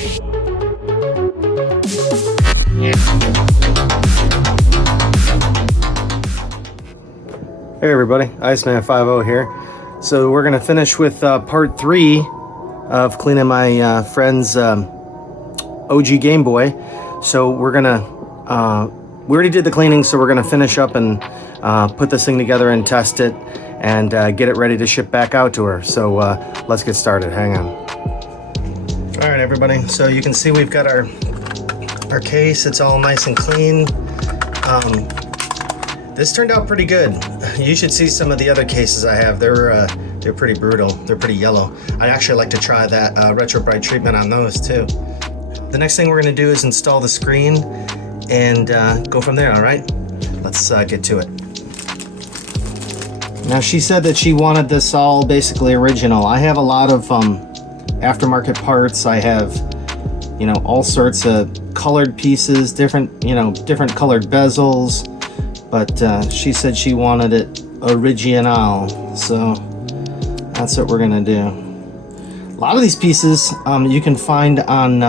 Hey everybody, Iceman50 here. So we're gonna finish with part 3 of cleaning my friend's OG Game Boy. So we're gonna, we already did the cleaning, so we're gonna finish up and put this thing together and test it and get it ready to ship back out to her. So let's get started, hang on. All right everybody, so you can see we've got our case, it's all nice and clean. This turned out pretty good. You should see some of the other cases I have. They're pretty brutal. They're pretty yellow. I'd actually like to try that Retroblue treatment on those too. The next thing we're gonna do is install the screen and go from there, all right? Let's get to it. Now she said that she wanted this all basically original. I have a lot of aftermarket parts. I have, you know, all sorts of colored pieces, different colored bezels. But she said she wanted it original, so that's what we're gonna do. A lot of these pieces you can find on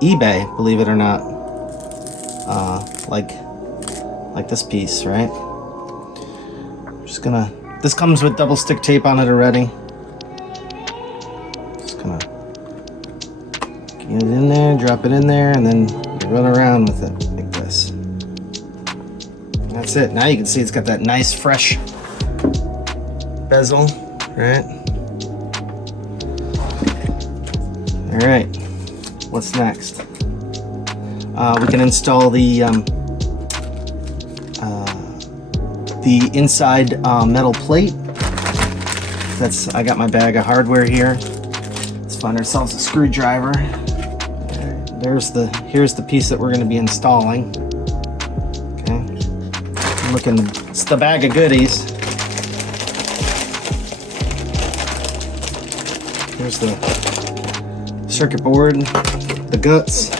eBay, believe it or not. Like this piece, right? I'm just gonna. This comes with double stick tape on it already. Just gonna get it in there, drop it in there, and then run around with it like this. That's it. Now you can see it's got that nice fresh bezel, right? All right, what's next? We can install the inside metal plate. I got my bag of hardware here. Let's find ourselves a screwdriver. Here's the piece that we're going to be installing. It's the bag of goodies. Here's the circuit board, the guts.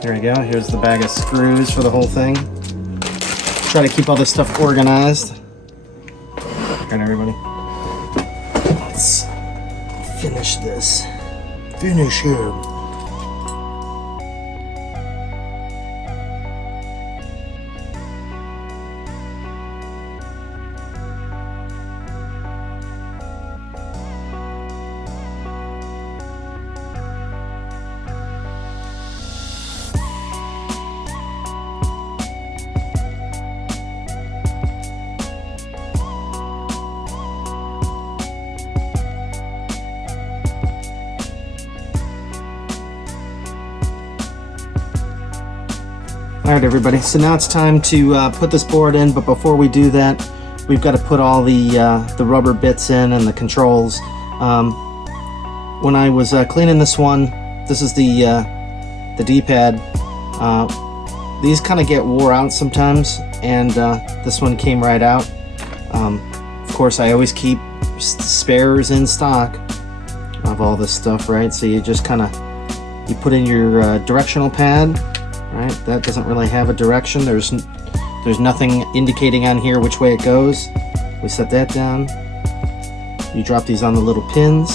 There we go. Here's the bag of screws for the whole thing. Try to keep all this stuff organized. All right, everybody. Let's finish this. Finish him. Alright everybody, so now it's time to put this board in, but before we do that, we've got to put all the rubber bits in and the controls. When I was cleaning this one, this is the D-pad. These kind of get wore out sometimes, and this one came right out. Of course, I always keep spares in stock of all this stuff, right? So you just kind of, you put in your directional pad. Right, that doesn't really have a direction. There's nothing indicating on here which way it goes. We set that down. You drop these on the little pins,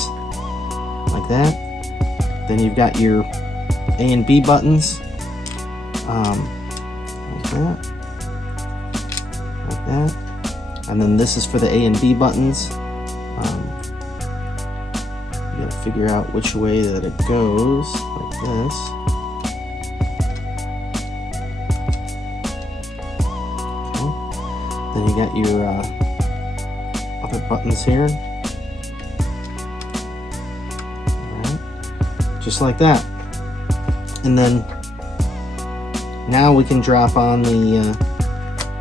like that. Then you've got your A and B buttons, like that. And then this is for the A and B buttons. You gotta figure out which way that it goes, like this. Then you got your other buttons here. Alright, just like that. And then now we can drop on the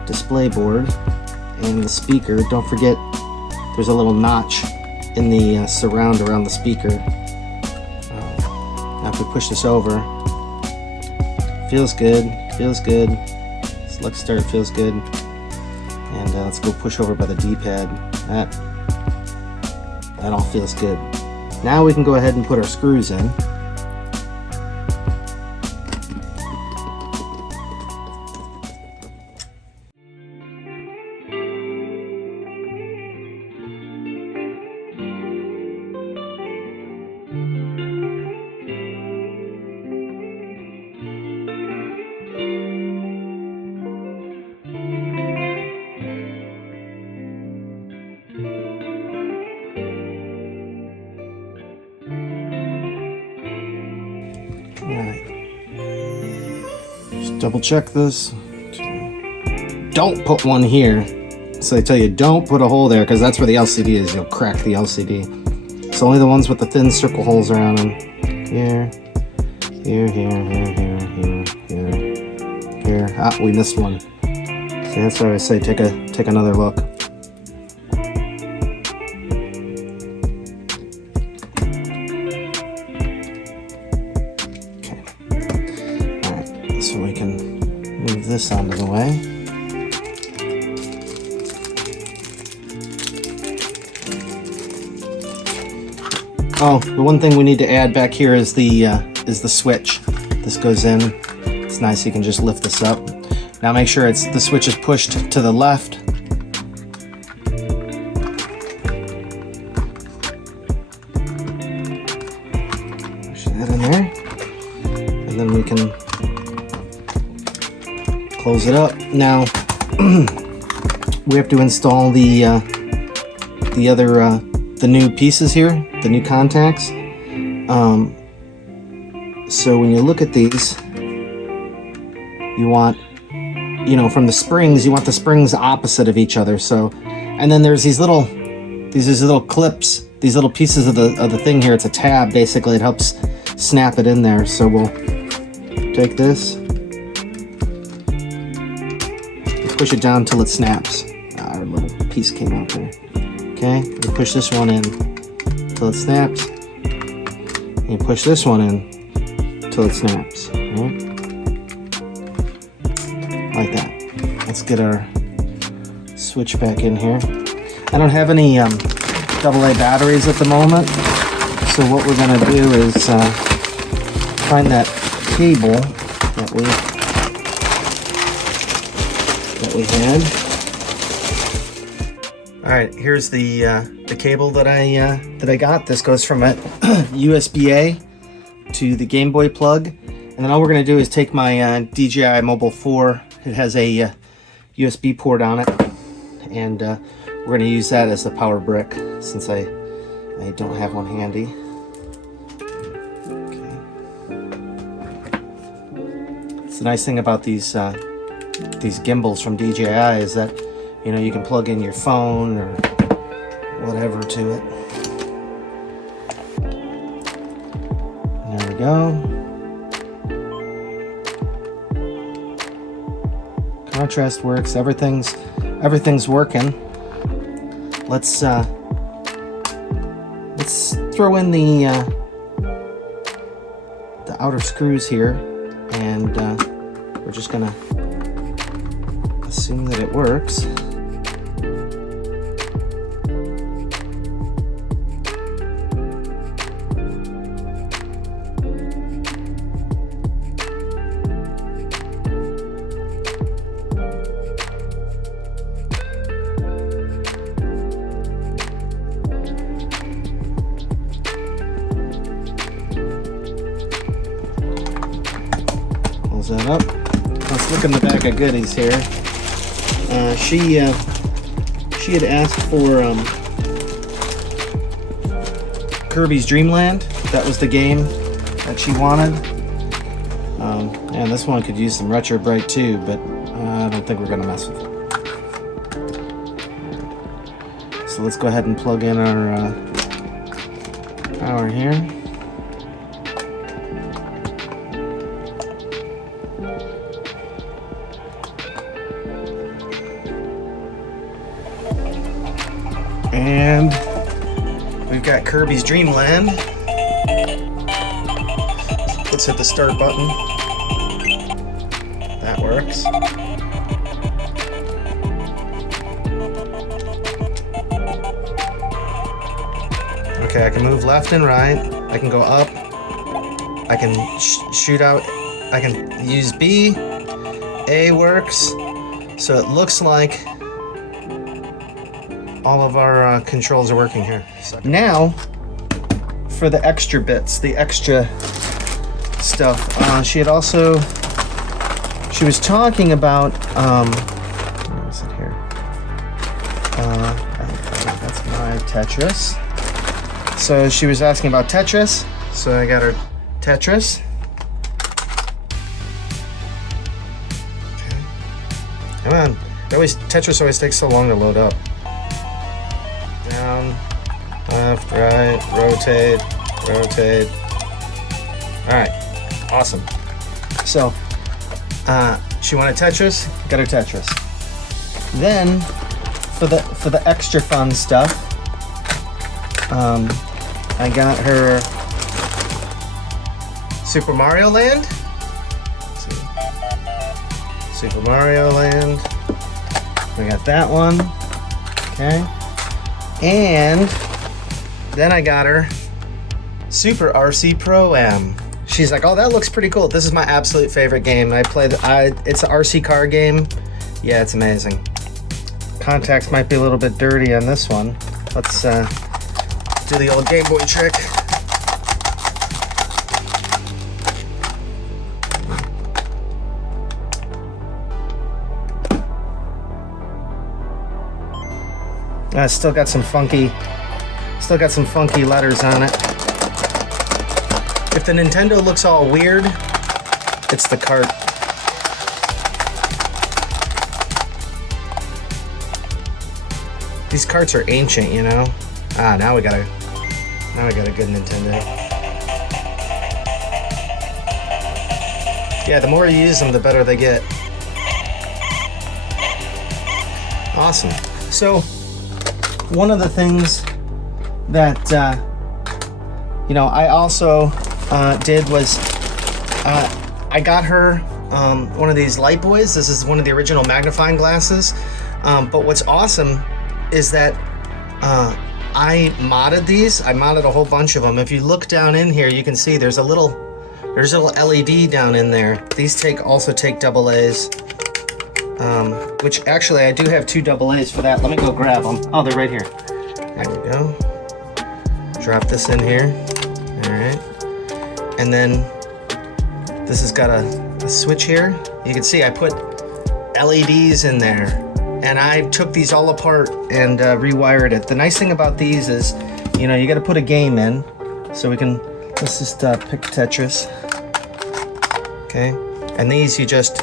display board and the speaker. Don't forget there's a little notch in the surround around the speaker. Now if we push this over, feels good, Select start, feels good. And let's go push over by the D-pad. That all feels good. Now we can go ahead and put our screws in. double check this. Don't put one here. So they tell you don't put a hole there because that's where the LCD is. You'll crack the LCD. So only the ones with the thin circle holes around them. Here, here, here, here, here, here, here. Ah, we missed one. See, that's why I say take another look. Okay. All right. So we can move this out of the way. Oh, the one thing we need to add back here is the switch. This goes in. It's nice. You can just lift this up. Now make sure the switch is pushed to the left. Push that in there, and then we can close it up. Now we have to install the new pieces here, the new contacts. So when you look at these, you want, from the springs, you want the springs opposite of each other. So, and then there's these little clips, these little pieces of the thing here. It's a tab, basically. It helps snap it in there. So we'll take this, push it down until it snaps. Our little piece came out there. Okay, you push this one in until it snaps. And you push this one in until it snaps. Right? Like that. Let's get our switch back in here. I don't have any AA batteries at the moment, so what we're going to do is find that cable that we had. All right, here's the cable that I got. This goes from a USB-A to the Game Boy plug, and then all we're going to do is take my DJI Mobile 4. It has a USB port on it, and we're going to use that as the power brick since I don't have one handy. Okay. It's the nice thing about these gimbals from DJI is that you can plug in your phone or whatever to it. There we go. Contrast works. Everything's working. Let's throw in the outer screws here, and we're just gonna assume that it works. That up. Let's look in the bag of goodies here. She had asked for Kirby's Dream Land. That was the game that she wanted. And this one could use some Retro Bright too, but I don't think we're gonna mess with it. So let's go ahead and plug in our power here. And we've got Kirby's Dream Land. Let's hit the start button. That works. Okay, I can move left and right. I can go up. I can shoot out. I can use B. A works. So it looks like all of our controls are working here. Now, for the extra bits, the extra stuff. She was talking about, where is it here? I think that's my Tetris. So she was asking about Tetris. So I got her Tetris. on. Tetris always takes so long to load up. Down, left, right, rotate, rotate. All right, awesome. So, she wanted Tetris, got her Tetris. Then, for the extra fun stuff, I got her Super Mario Land. Let's see. Super Mario Land. We got that one. Okay. And then I got her Super RC Pro-Am. She's like, oh, that looks pretty cool. This is my absolute favorite game. It's an RC car game. Yeah, it's amazing. Contacts might be a little bit dirty on this one. Let's do the old Game Boy trick. Still got some funky letters on it. If the Nintendo looks all weird, it's the cart. These carts are ancient, you know. Now we got a good Nintendo. Yeah, the more you use them, the better they get. Awesome. So, one of the things that I also did was I got her one of these light boys. This is one of the original magnifying glasses. But what's awesome is that I modded these. I modded a whole bunch of them. If you look down in here, you can see there's a little LED down in there. These also take AA's. Which actually I do have 2 AA's for that. Let me go grab them. Oh, they're right here. There we go. Drop this in here. All right. And then this has got a switch here. You can see I put LEDs in there. And I took these all apart and rewired it. The nice thing about these is, you got to put a game in. So let's just pick Tetris. Okay. And these you just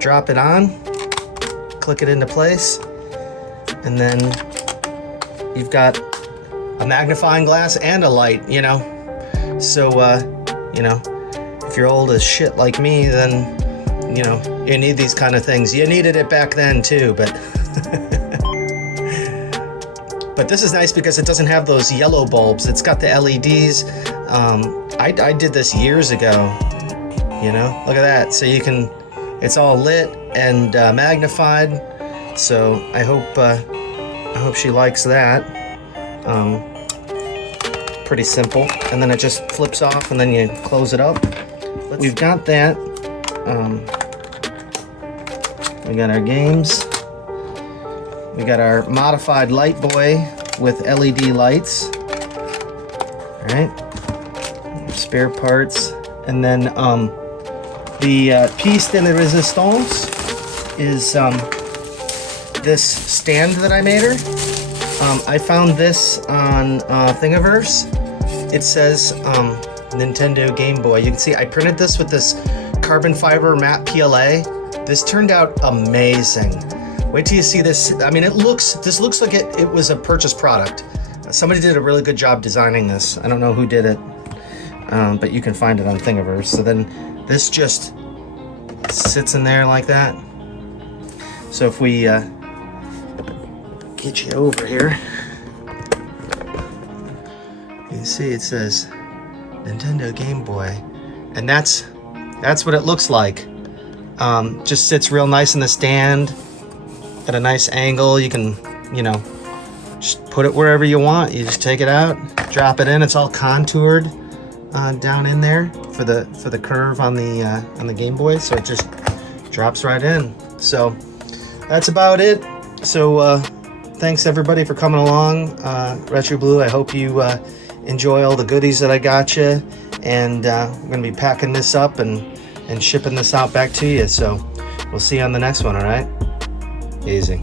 drop it on, click it into place, and then you've got a magnifying glass and a light, So, if you're old as shit like me, then, you need these kind of things. You needed it back then too, but but this is nice because it doesn't have those yellow bulbs. It's got the LEDs. I did this years ago, look at that. So it's all lit and magnified. So I hope she likes that. Pretty simple. And then it just flips off and then you close it up. We've got that. We got our games. We got our modified light boy with LED lights. All right. Spare parts. And then the piece de resistance is this stand that I made her. I found this on Thingiverse. It says Nintendo Game Boy. You can see I printed this with this carbon fiber matte PLA. This turned out amazing. Wait till you see this. I mean, this looks like it was a purchased product. Somebody did a really good job designing this. I don't know who did it, but you can find it on Thingiverse. So then this just sits in there like that. So if we get you over here, you can see it says Nintendo Game Boy, and that's what it looks like. Just sits real nice in the stand at a nice angle. You can, just put it wherever you want. You just take it out, drop it in. It's all contoured down in there for the curve on the Game Boy, so it just drops right in. So that's about it. So thanks everybody for coming along. Retroblue, I hope you enjoy all the goodies that I got you, and we're gonna be packing this up and shipping this out back to you. So we'll see you on the next one. All right, easy.